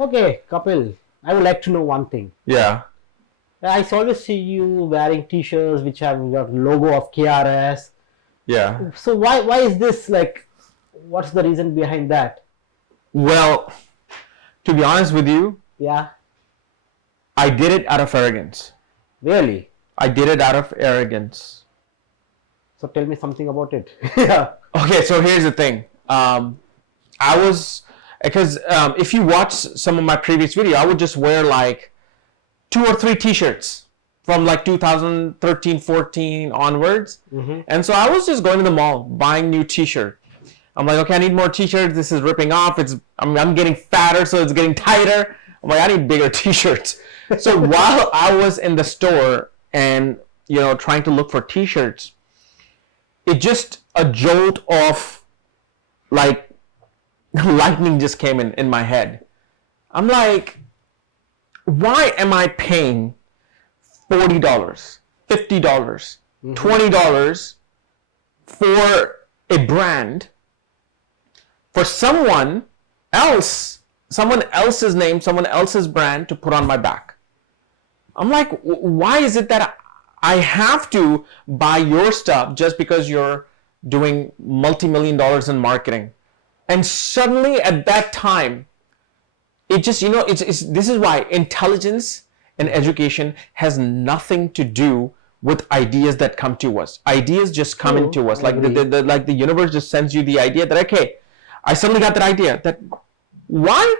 Okay, Kapil, I would like to know one thing. Yeah. I always see you wearing t-shirts which have got logo of KRS. Yeah. So why is this like? What's the reason behind that? Well, to be honest with you, Yeah, I did it out of arrogance. really. I did it out of arrogance. So tell me something about it. Yeah. Okay, so here's the thing. If you watch some of my previous video, I would just wear like 2 or 3 t-shirts from like 2013, 14 onwards. And so I was just going to the mall, buying new t-shirt. I'm like, okay, I need more t-shirts. This is ripping off. I'm getting fatter, so it's getting tighter. I'm like, I need bigger t-shirts. So while I was in the store and, trying to look for t-shirts, it just a jolt of like lightning just came in my head. I'm like, why am I paying $40, $50, dollars $20 for a brand for someone else's name, someone else's brand to put on my back? I'm like, why is it that I have to buy your stuff just because you're doing multi-million dollars in marketing? And suddenly at that time, it just, this is why intelligence and education has nothing to do with ideas that come to us. Ideas just come into us. Like the universe just sends you the idea that, okay, I suddenly got that idea that why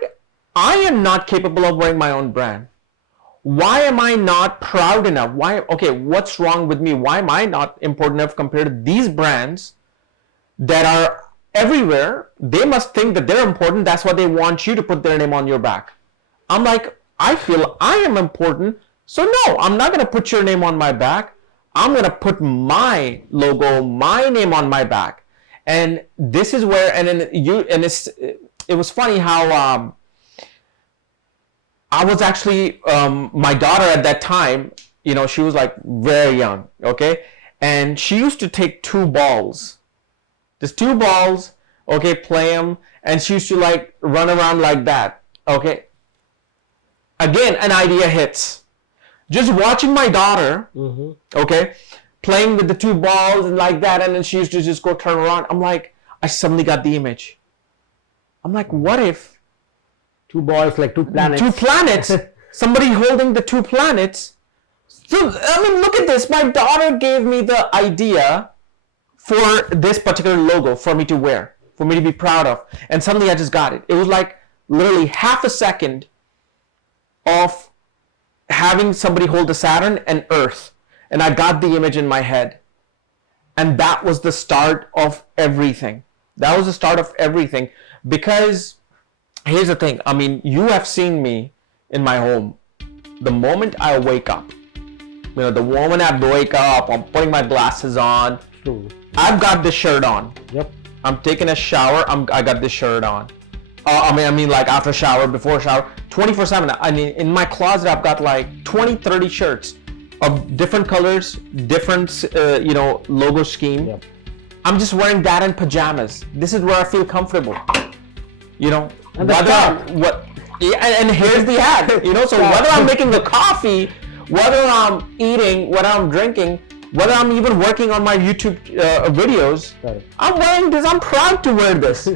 I am not capable of wearing my own brand. Why am I not proud enough? What's wrong with me? Why am I not important enough compared to these brands that are everywhere? They must think that they're important. That's why they want you to put their name on your back. I'm like, I feel I am important. So no, I'm not going to put your name on my back. I'm going to put my logo, my name on my back. And this is where, it was funny how, I was actually, my daughter at that time, she was like very young, okay? And she used to take 2 balls, just 2 balls, okay, play them, and she used to like run around like that, okay? Again, an idea hits. Just watching my daughter, okay, playing with the 2 balls and like that, and then she used to just go turn around. I'm like, I suddenly got the image. I'm like, what if 2 balls like 2 planets. 2 planets. Somebody holding the 2 planets. So, I mean, look at this. My daughter gave me the idea for this particular logo for me to wear, for me to be proud of. And suddenly I just got it. It was like literally half a second of having somebody hold the Saturn and Earth. And I got the image in my head. And that was the start of everything. That was the start of everything. Because here's the thing. I mean, you have seen me in my home. The moment I wake up, the moment I wake up, I'm putting my glasses on. True. I've got this shirt on. Yep. I'm taking a shower. I got this shirt on. I mean, like after shower, before shower, 24/7. I mean, in my closet, I've got like 20, 30 shirts of different colors, different, logo scheme. Yep. I'm just wearing that in pajamas. This is where I feel comfortable. And and here's the hat. So whether I'm making the coffee, whether I'm eating, whether I'm drinking, whether I'm even working on my YouTube videos, Right. I'm wearing this. I'm proud to wear this.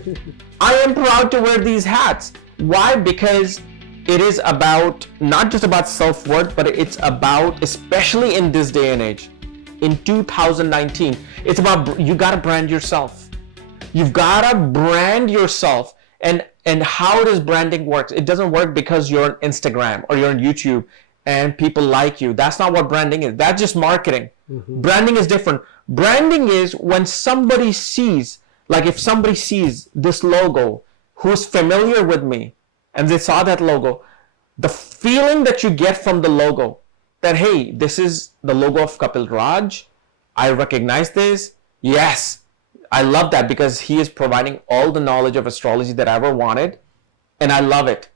I am proud to wear these hats. Why? Because it is about, not just about self-worth, but it's about, especially in this day and age, in 2019, it's about, you gotta brand yourself. You've gotta brand yourself. And how does branding work? It doesn't work because you're on Instagram or you're on YouTube and people like you. That's not what branding is. That's just marketing. Branding is different. Branding is when somebody sees, like if somebody sees this logo who's familiar with me and they saw that logo, the feeling that you get from the logo, that hey, this is the logo of Kapiel Raaj. I recognize this. Yes. I love that because he is providing all the knowledge of astrology that I ever wanted, and I love it.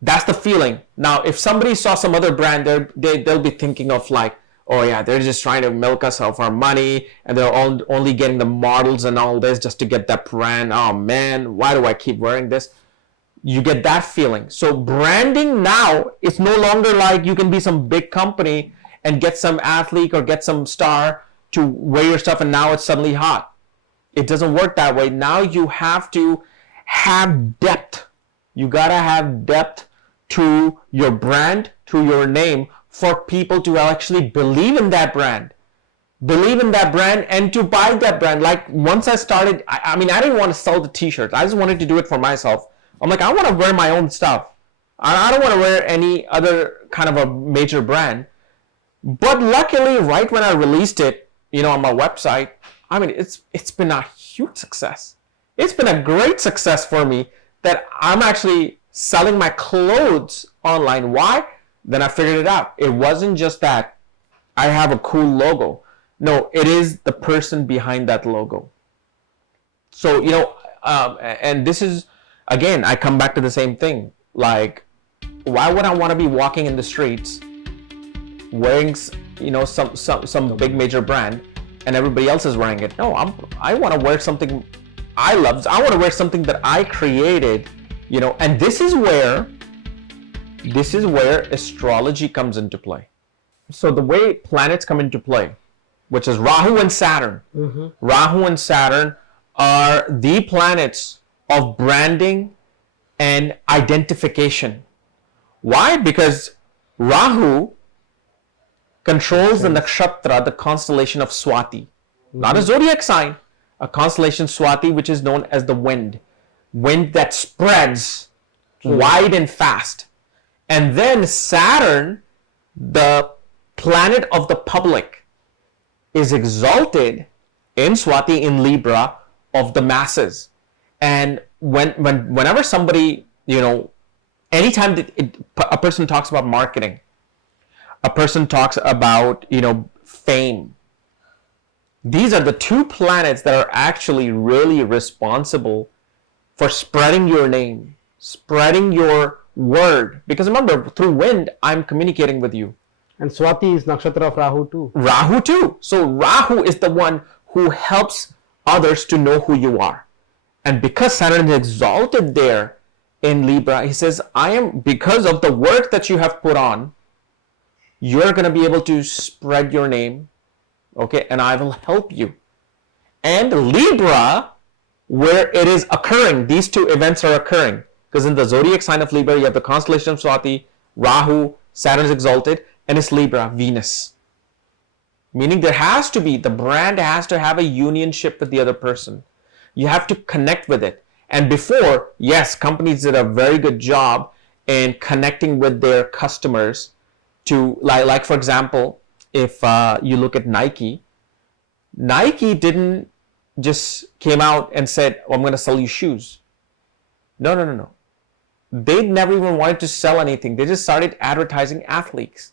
That's the feeling. Now, if somebody saw some other brand, they'll be thinking of like, oh yeah, they're just trying to milk us out for our money, and they're only getting the models and all this just to get that brand. Oh man, why do I keep wearing this? You get that feeling. So branding now is no longer like you can be some big company and get some athlete or get some star to wear your stuff and now it's suddenly hot. It doesn't work that way. Now you have to have depth. You gotta have depth to your brand, to your name, for people to actually believe in that brand. Believe in that brand and to buy that brand. Like once I started, I mean, I didn't want to sell the t-shirts. I just wanted to do it for myself. I'm like, I want to wear my own stuff. I don't want to wear any other kind of a major brand. But luckily, right when I released it, you know, on my website, I mean, it's been a huge success. It's been a great success for me that I'm actually selling my clothes online. Why? Then I figured it out. It wasn't just that I have a cool logo. No, it is the person behind that logo. So, you know, and this is, again, I come back to the same thing. Like, why would I want to be walking in the streets wearing, you know, some big major brand and everybody else is wearing it? No, I want to wear something I love. I want to wear something that I created, you know, and this is where astrology comes into play. So the way planets come into play, which is Rahu and Saturn. Mm-hmm. Rahu and Saturn are the planets of branding and identification. Why? Because Rahu controls the nakshatra, the constellation of Swati. Mm-hmm. Not a zodiac sign, a constellation Swati, which is known as the wind. Wind that spreads wide and fast. And then Saturn, the planet of the public, is exalted in Swati, in Libra, of the masses. And whenever somebody, you know, anytime a person talks about marketing, a person talks about, you know, fame, these are the two planets that are actually really responsible for spreading your name, spreading your word. Because remember, through wind, I'm communicating with you. And Swati is nakshatra of Rahu too. Rahu too. So Rahu is the one who helps others to know who you are. And because Saturn is exalted there in Libra, he says, because of the work that you have put on, you're going to be able to spread your name, okay, and I will help you. And Libra, where it is occurring, these two events are occurring, because in the zodiac sign of Libra, you have the constellation of Swati, Rahu, Saturn is exalted, and it's Libra, Venus. Meaning there has to be, the brand has to have a unionship with the other person. You have to connect with it. And before, yes, companies did a very good job in connecting with their customers to, like for example, if you look at Nike didn't just came out and said, oh, I'm going to sell you shoes. No. They never even wanted to sell anything. They just started advertising athletes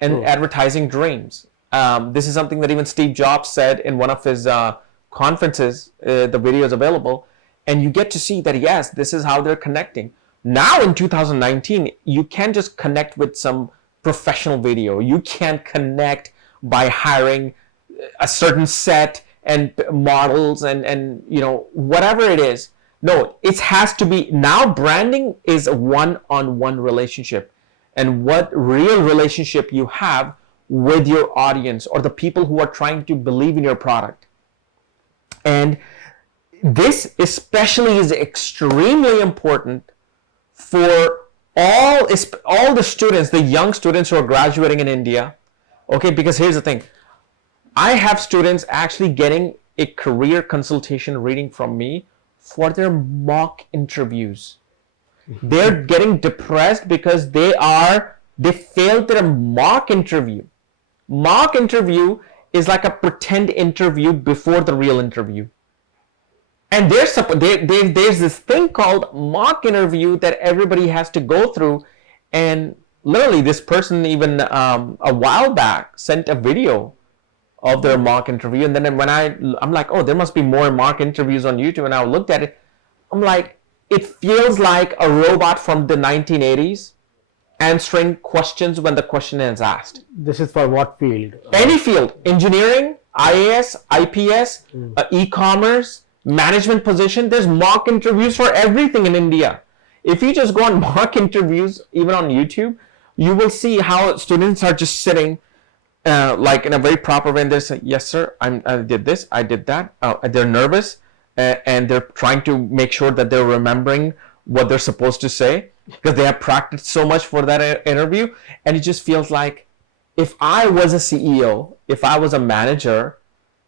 and advertising dreams. This is something that even Steve Jobs said in one of his conferences. The video is available. And you get to see that, yes, this is how they're connecting. Now in 2019, you can't just connect with some professional video. You can't connect by hiring a certain set and models and you know, whatever it is. No, it has to be, now branding is a one-on-one relationship. And what real relationship you have with your audience or the people who are trying to believe in your product. And this especially is extremely important for all the students, the young students who are graduating in India. Okay, because here's the thing. I have students actually getting a career consultation reading from me for their mock interviews. They're getting depressed because they failed their mock interview. Mock interview is like a pretend interview before the real interview. And there's this thing called mock interview that everybody has to go through. And literally this person even a while back sent a video of their mock interview. And then when I'm like, oh, there must be more mock interviews on YouTube. And I looked at it. I'm like, it feels like a robot from the 1980s answering questions when the question is asked. This is for what field? Any field. Engineering, IAS, IPS, e-commerce, management position. There's mock interviews for everything in India. If you just go on mock interviews, even on YouTube, you will see how students are just sitting like in a very proper way, and they say, yes sir, I did this, I did that. They're nervous, and they're trying to make sure that they're remembering what they're supposed to say, because they have practiced so much for that interview. And it just feels like, if I was a CEO, if I was a manager,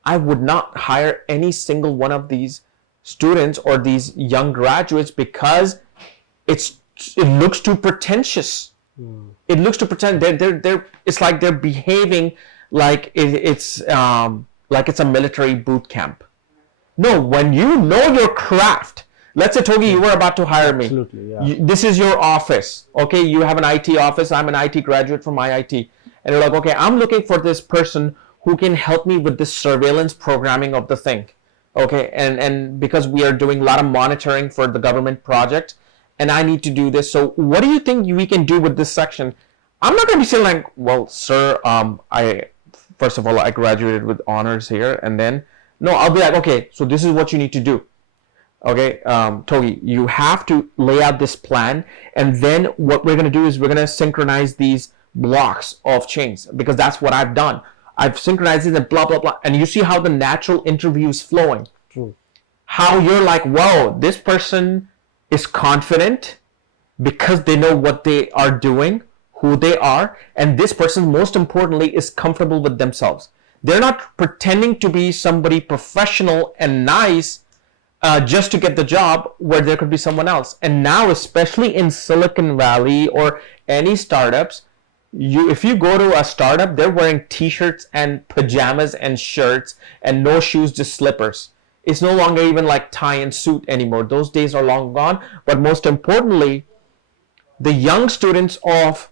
I would not hire any single one of these students or these young graduates, because it looks too pretentious. It looks too pretend. They're it's like they're behaving like it's a military boot camp. No, when you know your craft. Let's say, Togi, you were about to hire me. Absolutely, yeah. This is your office. Okay, you have an IT office. I'm an IT graduate from IIT. And you're like, okay, I'm looking for this person who can help me with this surveillance programming of the thing. Okay, and because we are doing a lot of monitoring for the government project, and I need to do this. So what do you think we can do with this section? I'm not going to be saying like, well, sir, first of all, I graduated with honors here. And then, no, I'll be like, okay, so this is what you need to do. Okay, Togi, you have to lay out this plan, and then what we're going to do is we're going to synchronize these blocks of chains, because that's what I've done. I've synchronized it and blah, blah, blah. And you see how the natural interview is flowing. True. How you're like, whoa, this person is confident because they know what they are doing, who they are, and this person, most importantly, is comfortable with themselves. They're not pretending to be somebody professional and nice just to get the job, where there could be someone else. And now, especially in Silicon Valley or any startups, if you go to a startup, they're wearing t-shirts and pajamas and shirts and no shoes, just slippers. It's no longer even like tie and suit anymore. Those days are long gone. But most importantly, the young students of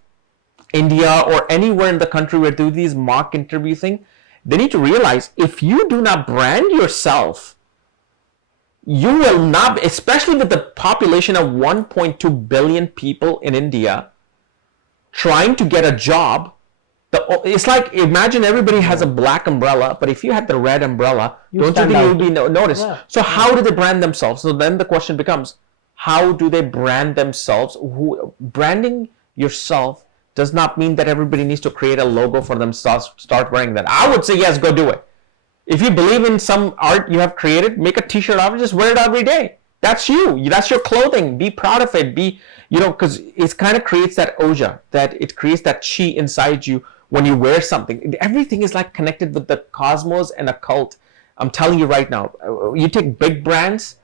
India or anywhere in the country where they do these mock interview thing, they need to realize, if you do not brand yourself, you will not, especially with the population of 1.2 billion people in India trying to get a job. It's like, imagine everybody has a black umbrella, but if you had the red umbrella, don't you think you would be noticed? Yeah. So how do they brand themselves? So then the question becomes, how do they brand themselves? Branding yourself does not mean that everybody needs to create a logo for themselves, start wearing that. I would say, yes, go do it. If you believe in some art you have created, make a t-shirt out of it, just wear it every day. That's you. That's your clothing. Be proud of it. Because it kind of creates that oja, that it creates that chi inside you when you wear something. Everything is like connected with the cosmos and occult. I'm telling you right now, you take big brands,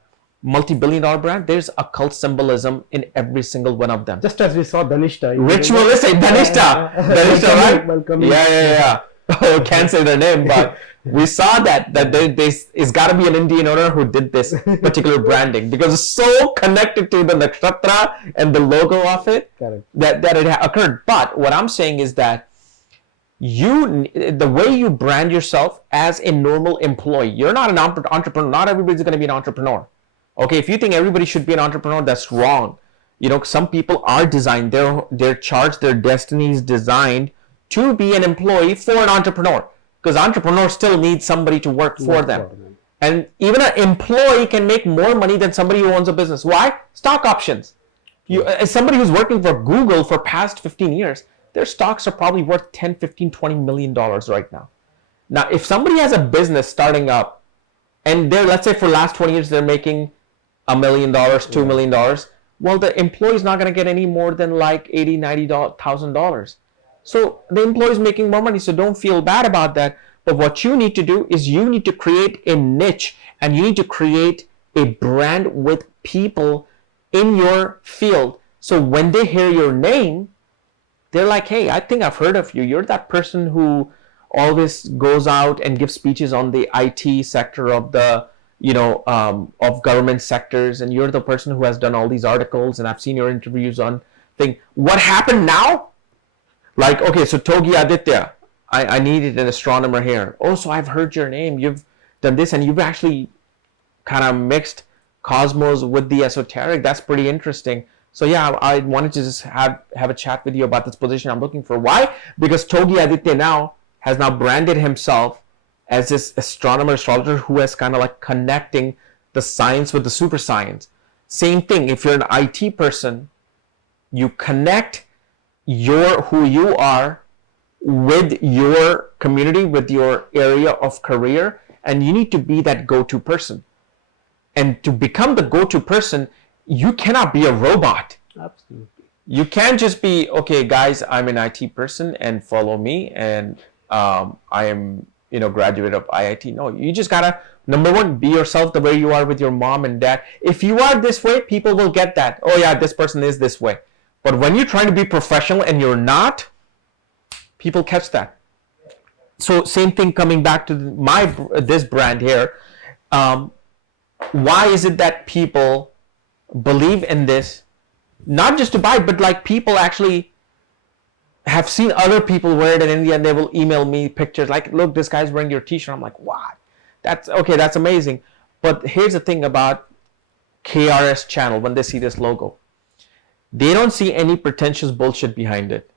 multi-billion-dollar brand, there's occult symbolism in every single one of them. Just as we saw Dhanishta. Ritualistic, Dhanishta. Dhanishta, right? Yeah. Oh, can't say their name, but we saw that it's got to be an Indian owner who did this particular branding, because it's so connected to the nakshatra and the logo of it. Correct. that it occurred. But what I'm saying is that the way you brand yourself as a normal employee, you're not an entrepreneur. Not everybody's going to be an entrepreneur. Okay, if you think everybody should be an entrepreneur, that's wrong. Some people are designed, they're charged, their destiny is designed to be an employee for an entrepreneur, because entrepreneurs still need somebody to work for them. And even an employee can make more money than somebody who owns a business. Why? Stock options. As somebody who's working for Google for past 15 years, their stocks are probably worth 10, 15, 20 million dollars right now. Now, if somebody has a business starting up, and let's say for the last 20 years they're making $1 million, $2 million, well, the employee's not going to get any more than like $80,000, $90,000. So the employee is making more money, so don't feel bad about that. But what you need to do is you need to create a niche, and you need to create a brand with people in your field. So when they hear your name, they're like, hey, I think I've heard of you. You're that person who always goes out and gives speeches on the IT sector of the, of government sectors. And you're the person who has done all these articles, and I've seen your interviews on thing. What happened now? Like, okay, so Togi Aditya, I needed an astronomer here. Oh, so I've heard your name. You've done this, and you've actually kind of mixed cosmos with the esoteric. That's pretty interesting. So yeah, I wanted to just have a chat with you about this position I'm looking for. Why? Because Togi Aditya has now branded himself as this astronomer, astrologer who is kind of like connecting the science with the super science. Same thing, if you're an IT person, you connect who you are with your community, with your area of career, and you need to be that go-to person. And to become the go-to person, you cannot be a robot. Absolutely. You can't just be, okay, guys, I'm an IT person and follow me, and I am, graduate of IIT. No, you just gotta, number one, be yourself the way you are with your mom and dad. If you are this way, people will get that. Oh yeah, this person is this way. But when you're trying to be professional and you're not, people catch that. So same thing coming back to this brand here. Why is it that people believe in this? Not just to buy, but like people actually have seen other people wear it in India, and they will email me pictures like, look, this guy's wearing your t-shirt. I'm like, what? That's okay, that's amazing. But here's the thing about KRSchannel. When they see this logo, they don't see any pretentious bullshit behind it.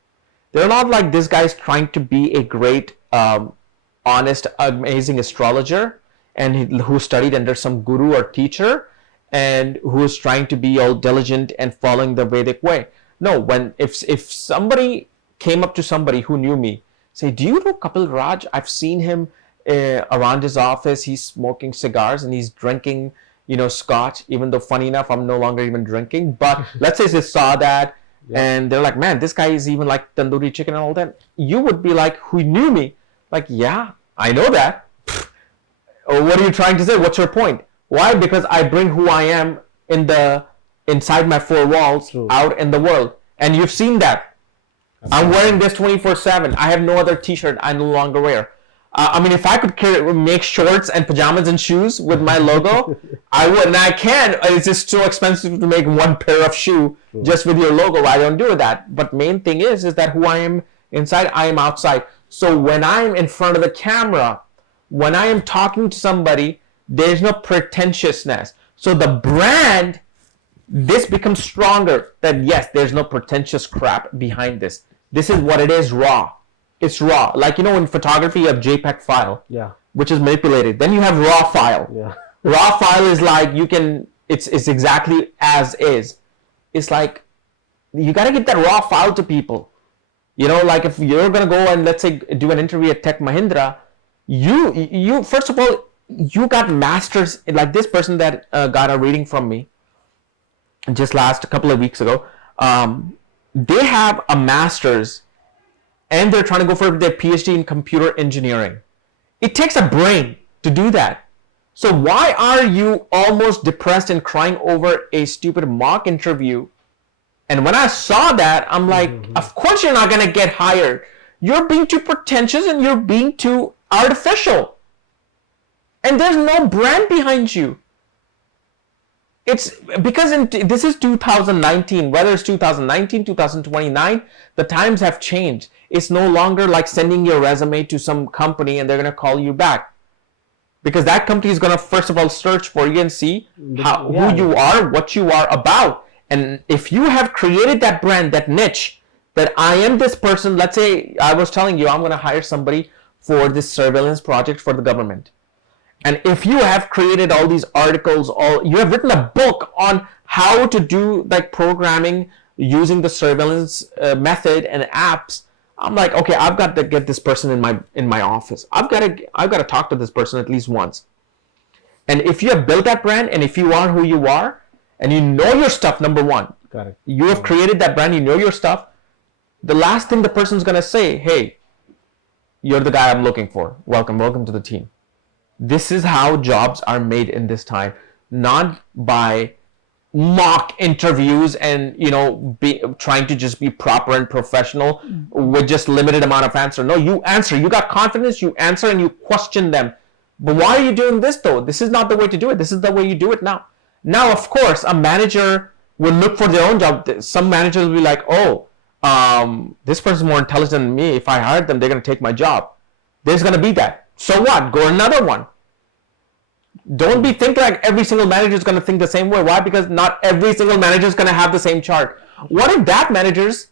They're not like, this guy's trying to be a great, honest, amazing astrologer, and who studied under some guru or teacher, and who is trying to be all diligent and following the Vedic way. No, if somebody came up to somebody who knew me, say, do you know Kapiel Raaj? I've seen him around his office. He's smoking cigars and he's drinking, scotch, even though funny enough, I'm no longer even drinking. But let's say they saw that, and they're like, man, this guy is even like tandoori chicken and all that. You would be like, who knew me? Like, yeah, I know that. Or what are you trying to say? What's your point? Why? Because I bring who I am inside my four walls, out in the world. And you've seen that. I'm wearing this 24/7. I have no other t-shirt I no longer wear. If I could make shorts and pajamas and shoes with my logo, I would. And I can. It's just so expensive to make one pair of shoe just with your logo. I don't do that. But main thing is that who I am inside, I am outside. So when I'm in front of the camera, when I am talking to somebody, there's no pretentiousness. So the brand, this becomes stronger, that yes, there's no pretentious crap behind this. This is what it is, raw. It's raw. Like, in photography, you have JPEG file, which is manipulated. Then you have raw file. Yeah. Raw file is like, it's exactly as is. It's like, you got to get that raw file to people. Like if you're going to go and let's say do an interview at Tech Mahindra, you first of all, you got masters, like this person that got a reading from me just a couple of weeks ago. They have a master's and they're trying to go for their PhD in computer engineering. It takes a brain to do that. So why are you almost depressed and crying over a stupid mock interview? And when I saw that, I'm like, of course you're not going to get hired. You're being too pretentious and you're being too artificial. And there's no brand behind you. It's because this is 2019, whether it's 2019, 2029, the times have changed. It's no longer like sending your resume to some company and they're going to call you back. Because that company is going to first of all search for you and see who you are, what you are about. And if you have created that brand, that niche, that I am this person, let's say I was telling you I'm going to hire somebody for this surveillance project for the government. And if you have created all these articles, you have written a book on how to do like programming using the surveillance method and apps, I'm like, okay, I've got to get this person in my office. I've got to talk to this person at least once. And if you have built that brand, and if you are who you are, and you know your stuff, number one, you have created that brand, you know your stuff. The last thing the person's gonna say, hey, you're the guy I'm looking for. Welcome to the team. This is how jobs are made in this time, not by mock interviews and trying to just be proper and professional with just limited amount of answer. No, you answer. You got confidence. You answer and you question them. But why are you doing this though? This is not the way to do it. This is the way you do it now. Now, of course, a manager will look for their own job. Some managers will be like, oh, this person's more intelligent than me. If I hired them, they're going to take my job. There's going to be that. So what? Go another one. Don't think like every single manager is going to think the same way. Why? Because not every single manager is going to have the same chart. What if that manager's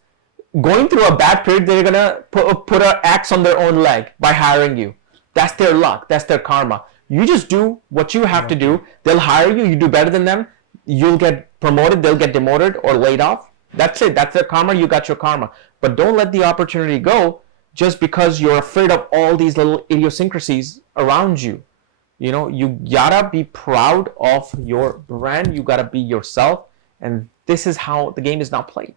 going through a bad period, they're going to put an axe on their own leg by hiring you? That's their luck. That's their karma. You just do what you have to do. They'll hire you. You do better than them. You'll get promoted, they'll get demoted or laid off. That's it. That's their karma. You got your karma. But don't let the opportunity go just because you're afraid of all these little idiosyncrasies around you. You know, you gotta be proud of your brand. You gotta be yourself. And this is how the game is now played.